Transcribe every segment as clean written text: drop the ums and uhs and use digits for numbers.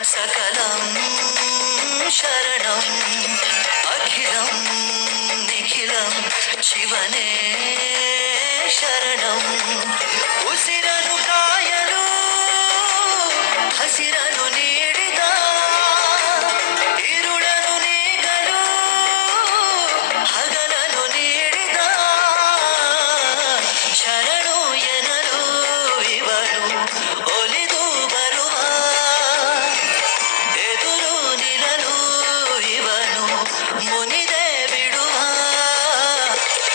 सकलं शरणं अखिलं निखिलं शिवने शरणं उसिरनु कायಲು ಹಸಿರನು ನೀಡಿದ ಇರುಳನು ನೀಗಲು ಹಗಲನು ನೀಡಿದ ಶರಣು ಎನಲು ಇವನು ಒಲಿದು ಬರುವ ಎದುರು ನಿಲ್ಲಲು ಇವನು ಮುನಿದೆ ಬಿಡುವ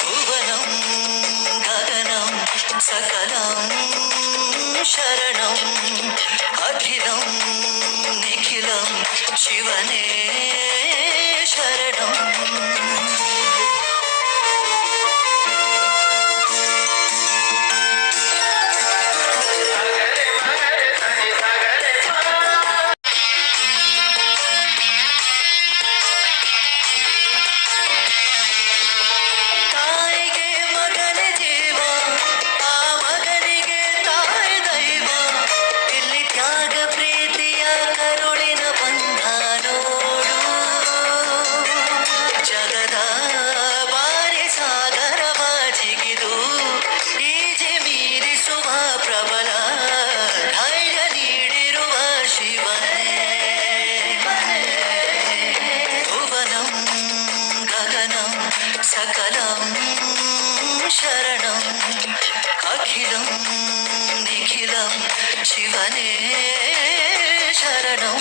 ಭುವನಂ ಗಗನಂ सकलं शरणं अखिलं निखिलं शिवने शरणं ತಾಯಿಗೆ ಮಗನ ಜೀವ ಆ ಮಗನಿಗೆ ತಾಯಿ ದೈವ ಇಲ್ಲಿ ತ್ಯಾಗ ಪ್ರೀತಿಯ ಕರುಳಿನ ಬಂಧ ನೋಡು ಜಗದ ಬಾರಿ ಸಾಗರವ ಜಿಗಿದು ಈಜೆ ಮೀರಿಸುವ ಪ್ರಬಲ ಧೈರ್ಯ ನೀಡಿರುವ ಶಿವನೇ ಭುವನಂ ಗಗನಂ सकलं शरणं अखिलं निखिलं शिवने शरणं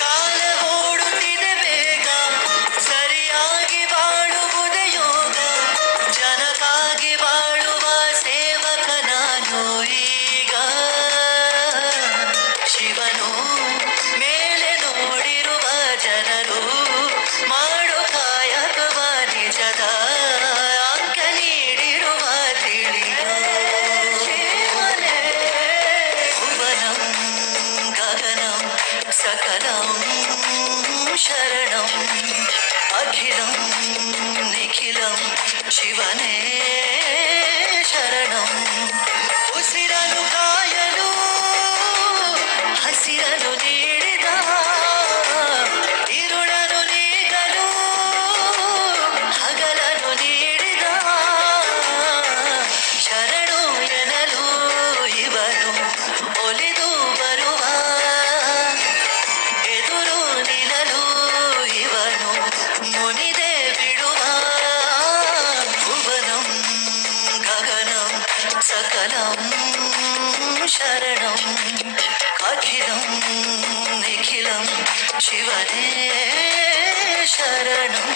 ಕಾಲ ಓಡುತ್ತಿದೆ ಬೇಗ ಸರಿಯಾಗಿ ಬಾಳುವುದೇ ಯೋಗ ಜನಕ್ಕಾಗಿ ಬಾಳುವ ಸೇವಕ ನಾನು ಈಗ ಶಿವನು ಮೇಲೆ ನೋಡಿರುವ ಜನರು ಮಾಡು ಕಾಯಕವ ನಿಜದ ಅಂಕ ನೀಡಿರುವ ತಿಳಿಯೋ ಶಿವನೇ ಭುವನಂ ಗಗನಂ सकलं शरणं अखिलं निखिलं शिवने शरणं उसिरनु कायಲು ಹಸಿರನು ನೀಡಿದ ಇರುಳನು ನೀಗಲು ಹಗಲನು ನೀಡಿದ ಶರಣು ಎನಲು ಇವನು ಒಲಿದು ಬರುವ ಎದುರು ನಿಲ್ಲಲು ಇವನು ಮುನಿದೆ ಬಿಡುವ ಭುವನಂ ಗಗನಂ सकलं शरणं अखिलं निखिलं शिवने शरणं